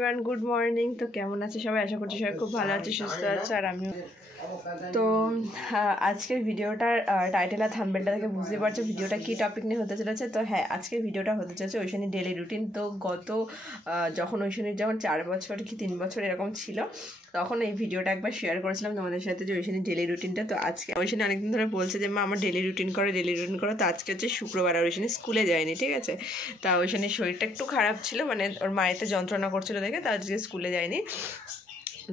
Everyone, good morning. তো কেমন আছে সবাই? আশা করছি সবাই খুব ভালো আছে, সুস্থ আছে। আর আমিও। তো আজকের ভিডিওটার টাইটেল আর থাম্বনেলটা থেকে বুঝতে পারছো ভিডিওটা কী টপিক নিয়ে হতে চলেছে। তো হ্যাঁ, আজকের ভিডিওটা হতে চলেছে ঐশানীর ডেলি রুটিন। তো যখন ঐশানীর 4 বছর কি 3 বছর এরকম ছিল, তখন এই ভিডিওটা একবার শেয়ার করেছিলাম তোমাদের সাথে, যে ঐশানীর ডেলি রুটিনটা। তো আজকে ঐশানী অনেকদিন ধরে বলছে যে মা আমার ডেলি রুটিন করো। তো আজকে হচ্ছে শুক্রবার, আর ঐশানী স্কুলে যায়নি, ঠিক আছে। তা ঐশানীর শরীরটা একটু খারাপ ছিল, মানে ওর মায়েতে যন্ত্রণা করছিল দেখে, তা আজকে স্কুলে যায়নি।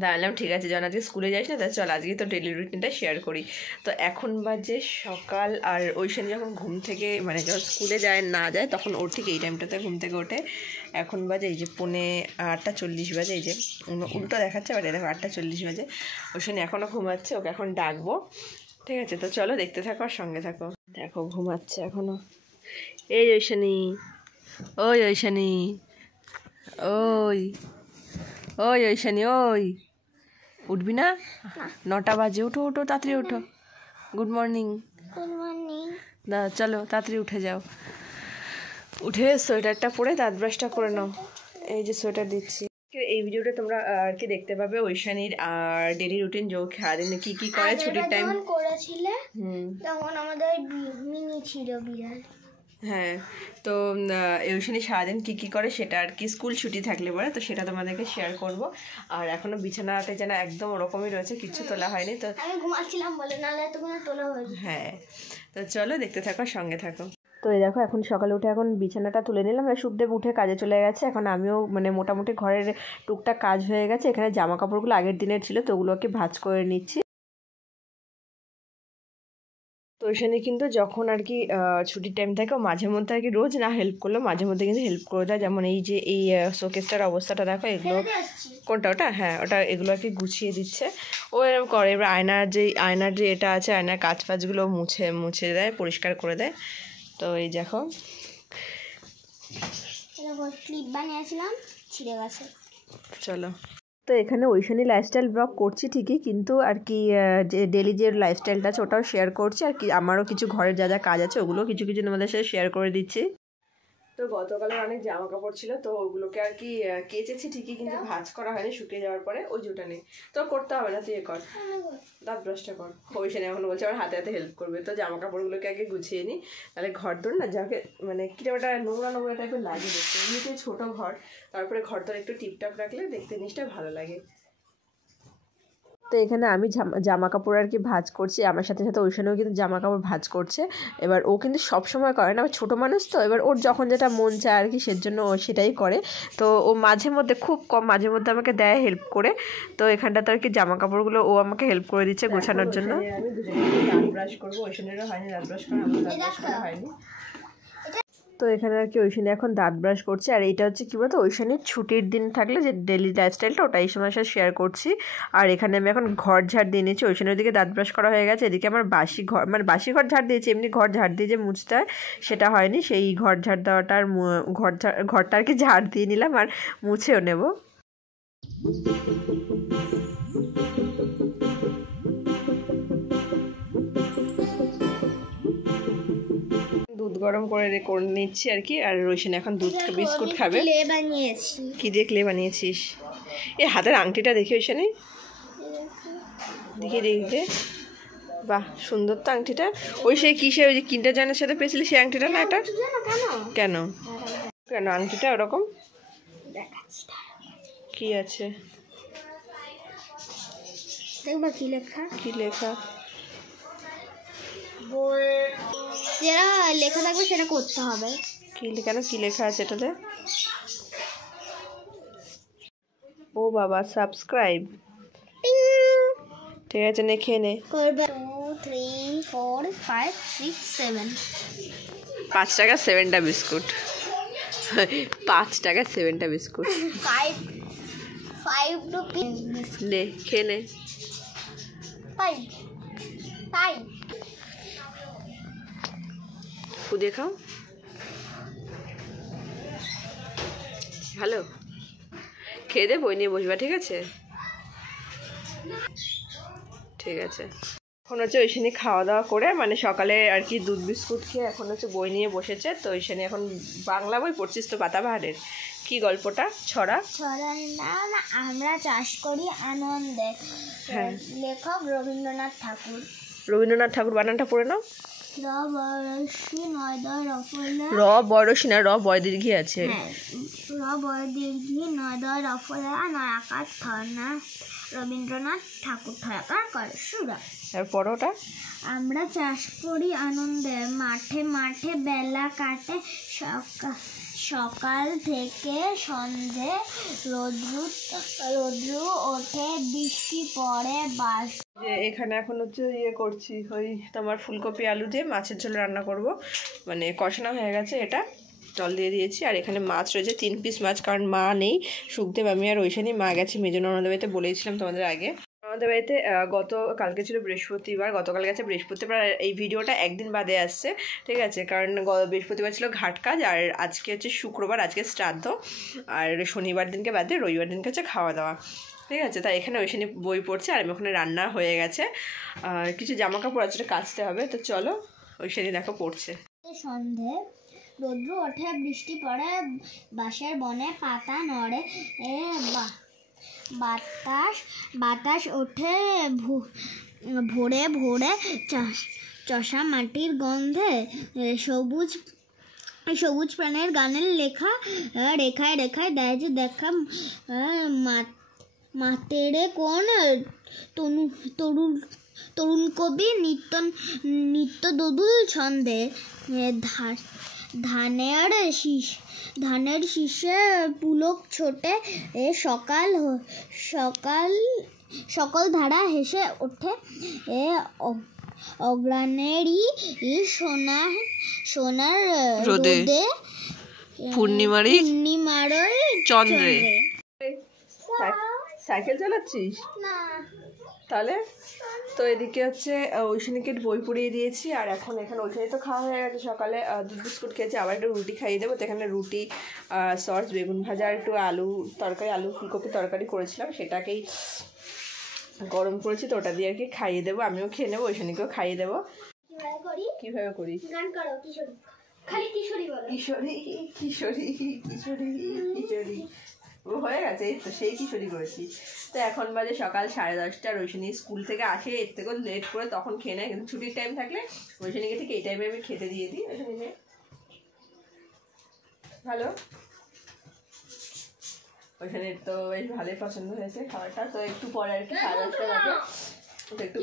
দাঁড়ালাম ঠিক আছে, যখন আজকে স্কুলে যাইস না, তা চল আজকে তো ডেলি রুটিনটা শেয়ার করি। তো এখন বাজে সকাল, আর ঐশানী যখন ঘুম থেকে মানে যখন স্কুলে না যায় তখন ওর ঠিক এই টাইমটাতে ঘুম থেকে ওঠে। এখন বাজে এই যে 8:40 বাজে, এই যে উল্টো দেখাচ্ছে, বাট দেখো 8:40 বাজে। ঐশানী এখনও ঘুমাচ্ছে, ওকে এখন ডাকবো, ঠিক আছে। তো চলো দেখতে থাকো আর সঙ্গে থাকো। দেখো ঘুমাচ্ছে এখনও। এই ঐশানী, ওই ঐশানী, ওই ওই ঐশানী, ওই উঠবি না? 9টা বাজে, ওঠো ওঠো, তাড়াতাড়ি ওঠো। Good morning. Good morning. চলো তাড়াতাড়ি উঠে যাও। উঠে সোয়েটারটা পরে দাঁত ব্রাশটা করে নাও। এই যে সোয়েটার দিচ্ছি। এই ভিডিওটা তোমরা আর কি দেখতে পাবে ঐশানীর আর ডেলি রুটিন, যে সারাদিনে কি কি করে ছুটির টাইম করেছিলে। তখন আমাদের মিনি ছিল বিড়াল। হ্যাঁ, তো ঐশানী সারাদিন কী কী করে সেটা আর কি স্কুল ছুটি থাকলে পরে, তো সেটা তোমাদেরকে শেয়ার করব। আর এখনও বিছানাতে যেন একদম ওরকমই রয়েছে, কিচ্ছু তোলা হয়নি। তো আমি ঘুমাচ্ছিলাম বলে, নাহলে তোমার তোলা হয়েছে। হ্যাঁ, তো চলো দেখতে থাকো, সঙ্গে থাকো। তো এই দেখো এখন সকালে উঠে এখন বিছানাটা তুলে নিলাম। আর শুভদেব উঠে কাজে চলে গেছে। এখন আমিও মানে মোটামুটি ঘরের টুকটাক কাজ হয়ে গেছে। এখানে জামা কাপড়গুলো আগের দিনের ছিল, তো ওগুলোকে ভাঁজ করে নিচ্ছি। তো ঐশানী কিন্তু যখন আর কি ছুটির টাইম থাকে, মাঝে মধ্যে আর কি, রোজ না হেল্প করলেও মাঝে মধ্যে কিন্তু হেল্প করে দেয়। যেমন এই যে এই শোকেসটার অবস্থাটা দেখো, এগুলো কোনটা, ওটা হ্যাঁ ওটা, এগুলো আর কি গুছিয়ে দিচ্ছে ও, এরকম করে। এবার আয়নার যে এটা আছে, আয়নার কাচ ফাচগুলো মুছে দেয়, পরিষ্কার করে দেয়। তো এই দেখো ক্লিপ বানিয়েছিলাম, ছিঁড়ে গেছে। চলো। তো এখানে ঐশানী লাইফস্টাইল ব্লগ করছি ঠিকই, কিন্তু আর কি যে ডেলি যে লাইফস্টাইলটা আছে ওটাও শেয়ার করছি। আর কি আমারও কিছু ঘরের যা যা কাজ আছে ওগুলো কিছু কিছু তোমাদের সাথে শেয়ার করে দিচ্ছি। তো গতকালের অনেক জামা কাপড় ছিল, তো ওগুলোকে আর কি কেচেছি ঠিকই, কিন্তু ভাঁজ করা হয়নি। শুকিয়ে যাওয়ার পরে ওই জুটা নেই, তো করতে হবে না, তুই কর, দাঁত ব্রাশটা কর। ঐশানী এখন বলছে আমার হাতে হাতে হেল্প করবে। তো জামা কাপড়গুলোকে আগে গুছিয়ে নিই, তাহলে ঘর দর না যাকে মানে কিরকম একটা নোংরা নোংরা টাইপের লাগে দেখতে। এমনিতেই ছোটো ঘর, তারপরে ঘর দর একটু টিপটাপ রাখলে দেখতে জিনিসটা ভালো লাগে। তো এখানে আমি জামা কাপড় আর কি ভাঁজ করছি, আমার সাথে সাথে ঐশানীও কিন্তু জামা কাপড় ভাঁজ করছে। এবার ও কিন্তু সব সময় করে না, ছোটো মানুষ তো, এবার ওর যখন যেটা মন চায় আর কি সেজন্য ও সেটাই করে। তো ও মাঝে মধ্যে, খুব কম মাঝে মধ্যে আমাকে দেয় হেল্প করে। তো এখানটাতে আর কি জামা কাপড়গুলো ও আমাকে হেল্প করে দিচ্ছে গোছানোর জন্য। আমি দাঁত ব্রাশ করবো, ঐশানীরও হয়নি দাঁত ব্রাশ করা, আমার দাঁত ব্রাশ করা হয়নি। তো এখানে আর কি ঐশানী এখন দাঁত ব্রাশ করছে। আর এটা হচ্ছে কী বলতো, ঐশানীর ছুটির দিন থাকলে যে ডেলি লাইফস্টাইলটা, ওটা এই সময় সাথে শেয়ার করছি। আর এখানে আমি এখন ঘর ঝাড় দিয়ে নিয়েছি। ঐশানীর ওদিকে দাঁত ব্রাশ করা হয়ে গেছে, এদিকে আমার বাসি ঘর, মানে বাসি ঘর ঝাড় দিয়েছি, এমনি ঘর ঝাড় দিয়ে যে মুছতে হয় সেটা হয়নি। সেই ঘর ঝাড় দেওয়াটার ঘরটা আর কি ঝাড় দিয়ে নিলাম, আর মুছেও নেব। দুধ গরম করে নিচ্ছি আর কি। আর ঐশানী এখন দুধ বিস্কুট খাবে। কি দিয়ে ক্লে বানিয়েছিস? এই হাতের আংটিটা দেখি ঐশানী, দেখি বাহ সুন্দর তো আংটিটা। ওই সেই কিসে, ওই যে কিন্ডার জয়ের সাথে পেয়েছিলি সেই আংটিটা না এটা? কেন কেন আংটিটা ওরকম? কি আছে দেখবা কি লেখা? কি লেখা? যেটা লেখা থাকবে সেটা করতে হবে। কেন কি লেখা আছে এটাতে? ও বাবা, সাবস্ক্রাইব। ঠিক আছে, নে খেয়ে নে। 2 3 4 5 6 7 5 টাকা 7টা বিস্কুট। 5 টাকা 7টা বিস্কুট। 5 রুপিস। নে খেয়ে নে। 5 খুদে খাও, ভালো। খেয়ে দে, বই নিয়ে বসবা, ঠিক আছে? ঠিক আছে। এখন হচ্ছে ঐশানি খাওয়া দাওয়া করে মানে সকালে আর কি দুধ বিস্কুট খেয়ে এখন হচ্ছে বই নিয়ে বসেছে। তো ঐশানি এখন বাংলা বই পড়ছিস তো পাতাবাহারের কি গল্পটা? ছড়া ছড়ার নাম আমরা চাষ করি আনন্দে। হ্যাঁ, লেখক রবীন্দ্রনাথ ঠাকুর। রবীন্দ্রনাথ ঠাকুর বানানটা পড়ে নাও। র বয়সী নয়দয় রফলা। র বয়সী না, র বয় দীর্ঘী আছে। হ্যাঁ, র বয় দীর্ঘী নয়দয় রফলা নয় আকার থরনা রবীন্দ্রনাথ ঠাকুর ঠয়াকার করে সুরা। তারপর ওটা আমরা চাষ করি আনন্দে, মাঠে মাঠে বেলা কাটে সকাল থেকে সন্ধে, রোদ্রু ওঠে বৃষ্টি পড়ে বাস। যে এখানে এখন হচ্ছে করছি ওই তোমার ফুলকপি আলু দিয়ে মাছের ঝোল রান্না করব, মানে কষানো হয়ে গেছে, এটা জল দিয়ে দিয়েছি। আর এখানে মাছ রয়েছে 3 পিস মাছ, কারণ মা নেই, সুখদেব আমি আর ঐশানি, মা গেছে মেজো ননদের বাড়িতে, বলেছিলাম তোমাদের আগে। আমাদের বাড়িতে কালকে ছিল বৃহস্পতিবার, গতকাল গেছে বৃহস্পতিবার, এই ভিডিওটা একদিন বাদে আসছে, ঠিক আছে, কারণ বৃহস্পতিবার ছিল ঘাট কাজ, আর আজকে হচ্ছে শুক্রবার, আজকে শ্রাদ্ধ, আর শনিবার দিনকে বাদে রবিবার দিনকে হচ্ছে খাওয়া দাওয়া, ঠিক আছে। তাই এখানে ঐশানি বই পড়ছে আর আমি ওখানে রান্না হয়ে গেছে, আর কিছু জামা কাপড় আছে কাচতে হবে। তো চলো, ঐশানি দেখো পড়ছে। সন্ধে, রোদ্রু ওঠে বৃষ্টি পড়ে বাঁশের বনে পাতা নড়ে, বাতাস ওঠে ভোরে ভোরে চষা মাটির গন্ধে, সবুজ প্রাণের গানের লেখা রেখায় রেখায় দেয় যে দেখা, মাতেরে কোন তরুণ কবি নিত্য দোদুল ছন্দে, ধানের শীষে পুলক ছোটে, সকল ধারা হেসে ওঠে, অগ্রাণেরই সোনার রোদে, পূর্ণিমার চন্দ্রে। সাইকেল চালাচ্ছিস না? তাহলে তো এদিকে হচ্ছে ঐশানীকে বই পড়িয়ে দিয়েছি, আর এখন এখানে ঐশানী তো খাওয়া হয়ে গেছে, সকালে দুধ বিস্কুট খেয়েছি, আবার একটু রুটি খাইয়ে দেবো। তো এখানে রুটি, সস, বেগুন ভাজা, আর একটু আলু তরকারি, আলু ফুলকপি তরকারি করেছিলাম, সেটাকেই গরম করেছি, তো ওটা দিয়ে আর কি খাইয়ে দেবো, আমিও খেয়ে নেবো, ঐশানীকেও খাইয়ে দেবো। কিভাবে করি? গান করো, কিশোরী, খালি কিশোরী বলো। কিশোরী কিশোরী কিশোরী কিশোরী হয়ে গেছে, এই তো সেই কিশোরী করেছি। তো এখন বাজে সকাল 10:30, ঐশানী স্কুল থেকে আসে, এর থেকেও লেট করে তখন খেয়ে নেয়, কিন্তু ছুটির টাইম থাকলে ঐশানীকে ঠিক এই টাইমে আমি খেতে দিয়ে দিই। ঐশানী ভালো, ঐশানীর তো বেশ ভালোই পছন্দ হয়েছে খাবারটা। তো একটু পরে আর কি 10:30 বাজে, তো একটু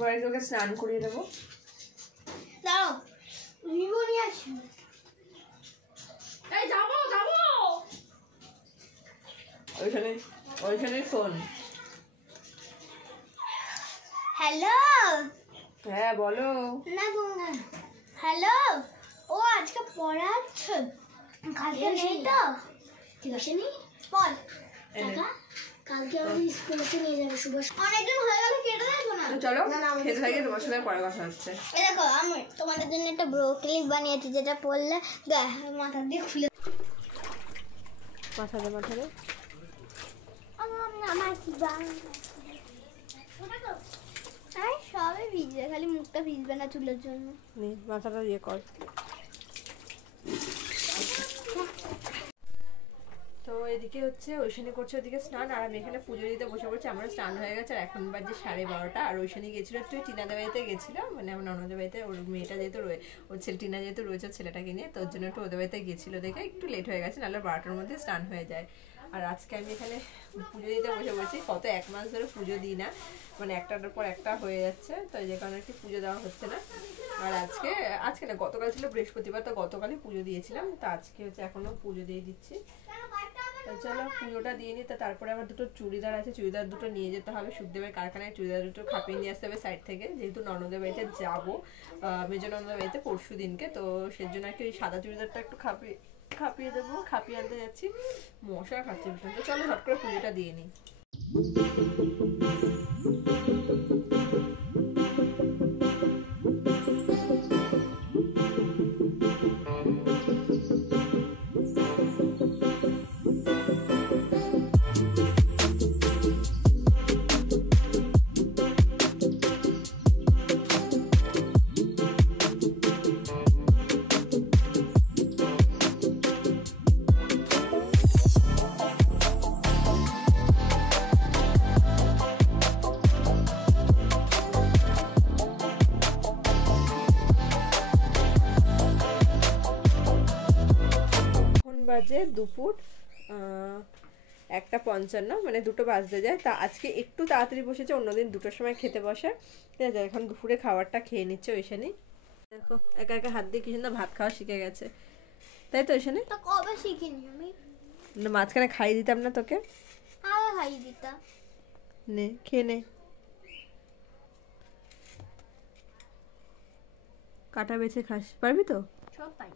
পরে ওকে স্নান করিয়ে দেবো। দাও, রিবনি আছে। ওইখানে ফোন। হ্যালো, হ্যাঁ বলো। না হ্যালো, ও আজকে পড়াচ্ছে, কালকে নেই তো, ঠিক আছে নি বল টাকা, কালকে আমি স্কুলে নিয়ে যাবো শুভ। অনেকদিন হয়ে গেল, কেটে দেবো না? চলো খেতে থাকি, তোমার সাথে পরে কথা হচ্ছে। এই দেখো, আমি তোমাদের জন্য একটা ব্রো ক্লিপ বানিয়েছি, যেটা পড়লে মাথা দিয়ে খুলে মাথাতে সবই ভিজবে, খালি মুখটা ভিজবে না চুলের জন্য। মাথাটা দিয়ে কর। তো এদিকে হচ্ছে ঐশানী করছে ওদিকে স্নান, আর আমি এখানে পুজো দিতে বসে পড়ছি। আমার স্নান হয়ে গেছে, আর এখন বাজে 12:30। আর ঐশানী গেছিলো একটু টিনাদের বাড়িতে গেছিলো, মানে আমার ননদের বাড়িতে, ওর মেয়েটা যেহেতু ওর টিনা যেহেতু রয়েছে ছেলেটাকে নিয়ে, তো ওর জন্য একটু ওদের বাড়িতে গেছিলো, দেখে একটু লেট হয়ে গেছে, নাহলে 12টার মধ্যে স্নান হয়ে যায়। আর আজকে আমি এখানে পুজো দিতে বসে পড়ছি, কত 1 মাস ধরে পুজো দিই না, মানে একটার পর একটা হয়ে যাচ্ছে, তো যে কারণে একটু পুজো দেওয়া হচ্ছে না। আর আজকে না, গতকাল ছিল বৃহস্পতিবার, তো গতকালই পুজো দিয়েছিলাম, তো আজকে হচ্ছে এখনো পুজো দিয়ে দিচ্ছি। চলো পুজোটা দিয়ে নিই, তারপরে আমার দুটো চুড়িদার আছে, চুড়িদার দুটো নিয়ে যেতে হবে সুখদেবের কারখানায়, চুড়িদার দুটো খাপিয়ে নিয়ে আসতে হবে সাইড থেকে, যেহেতু ননদের বাড়িতে যাবো, মেজো ননদের বাড়িতে পরশু দিনকে, তো সেজন্য আর কি ওই সাদা চুড়িদারটা একটু খাপিয়ে দেবো, খাপিয়ে আনতে যাচ্ছি, মশা খাচ্ছে ভীষণ। তো চলো হট করে পুজোটা দিয়ে নিই। বাজে দুপুর 1:55, মানে 2টো বাজতে যায়। তা আজকে একটু তাড়াতাড়ি বসেছে, অন্যদিন 2টোর সময় খেতে বসে। ঠিক আছে, এখন দুপুরে খাবারটা খেয়ে নিচ্ছে ঐশানি। দেখো একা একা হাত দিয়ে কি সুন্দর ভাত খাওয়া শিখে গেছে, তাই তো ঐশানি? কবে শিখিনি আমি? মাঝখানে খাইয়ে দিতাম না তোকে? আগে খাইয়ে দিতাম। নে খেয়ে নে, কাটা বেছে খাস, পারবি তো? সব পাই।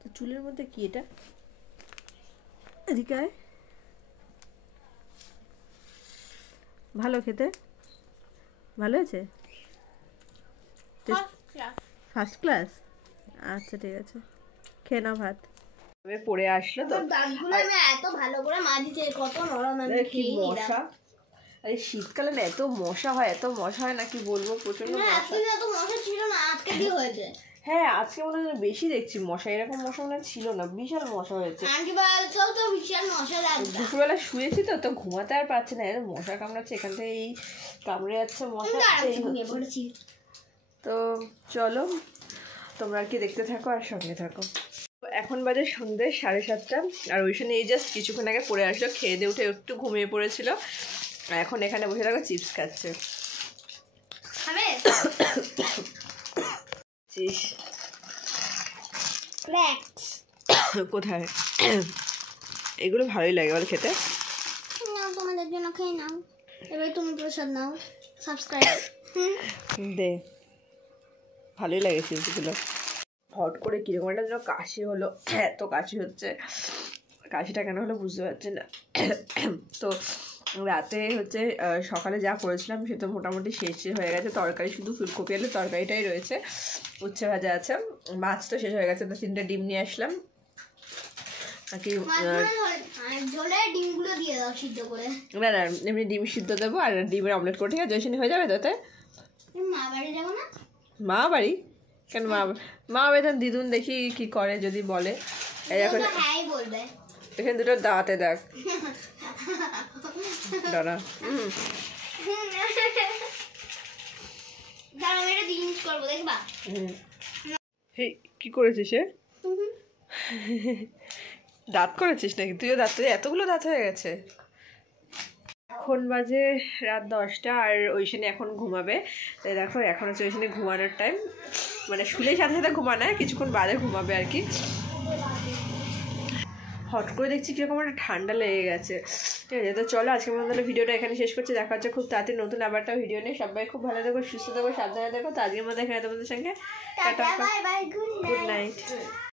তো চুলের মধ্যে কি এটা? এদিকে আয়। ভালো খেতে? ভালো আছে? First class? আচ্ছা ঠিক আছে, খেয়ে নাও ভাত। পড়ে আসলো তো দাঁতগুলো আমি এত ভালো করে মাজিতে, কত নরম। আমি কি মশা! আরে শীতকালে না এত মশা হয়, এত মশা হয় না কি বলবো, প্রচন্ড মশা। এত মশা ছিল না, আজকে কি হয়েছে? হ্যাঁ আজকে মনে হয় বেশি দেখছি মশা, এরকম মশা মনে ছিল না, বিশাল মশা হয়েছে। তো বিশাল মশা লাগছে। দুপুরবেলা শুয়েছি তো তো ঘুমাতে আর পারছি না, এর মশা কামড়াচ্ছে, এখান থেকে এই কামড়ে যাচ্ছে মশা। তো চলো তোমরা আর কি দেখতে থাকো আর সঙ্গে থাকো। এখন বাজে সন্ধ্যে 7:30, আর ঐশানি এই জাস্ট কিছুক্ষণ আগে পড়ে আসলো, খেয়ে দিয়ে উঠে একটু ঘুমিয়ে পড়েছিল, আর এখন এখানে বসে থাকো চিপস খাচ্ছে। কোথায়? এগুলো ভালোই লাগে বল খেতে। তোমাদের জন্য খেয়ে নাও, এবার তুমি প্রসাদ নাও। সাবস্ক্রাইব দে, ভালোই লাগে চিপসগুলো। হট করে কিরকম একটা যেন কাশি হলো, এত কাশি হচ্ছে, কাশিটা কেন হলো বুঝতে পারছি না। তো রাতে হচ্ছে সকালে যা করেছিলাম সে তো মোটামুটি শেষ হয়ে গেছে, তরকারি শুধু ফুলকপি আলু তরকারিটাই রয়েছে, উচ্ছে ভাজা আছে, মাছ তো শেষ হয়ে গেছে, তো 3টে ডিম নিয়ে আসলাম আর কি। না না এমনি ডিম সিদ্ধ দেবো আর ডিমের অমলেট করে, ঠিক আছে জয়সিনী হয়ে যাবে তাতে। মা বাড়ি কেন? মা বেতন দিদুন দেখি কি করে, যদি বলে। এখানে দুটো দাঁতে দেখ দাঁড়া। কি করেছিস সে? দাঁত করেছিস নাকি? তুইও দাঁত, এতগুলো দাঁত হয়ে গেছে। এখন বাজে রাত 10টা আর ঐশানি এখন ঘুমাবে। দেখো এখন হচ্ছে ঐশানি ঘুমানোর টাইম, মানে শুলেই সাথে সাথে ঘুমানো, কিছুক্ষণ বাদে ঘুমাবে আর কি। হট করে দেখছি কিরকম একটা ঠান্ডা লেগে গেছে। ঠিক আছে, তো চলো আজকের মতো ভিডিওটা এখানে শেষ করছি, দেখা হচ্ছে খুব তাড়াতাড়ি নতুন আবার একটা ভিডিও নিয়ে। সবাই খুব ভালো থেকো, সুস্থ থেকো, সাবধানে থেকো। তো আজকের মতো এখানে তোমাদের সঙ্গে টাটা, গুড নাইট।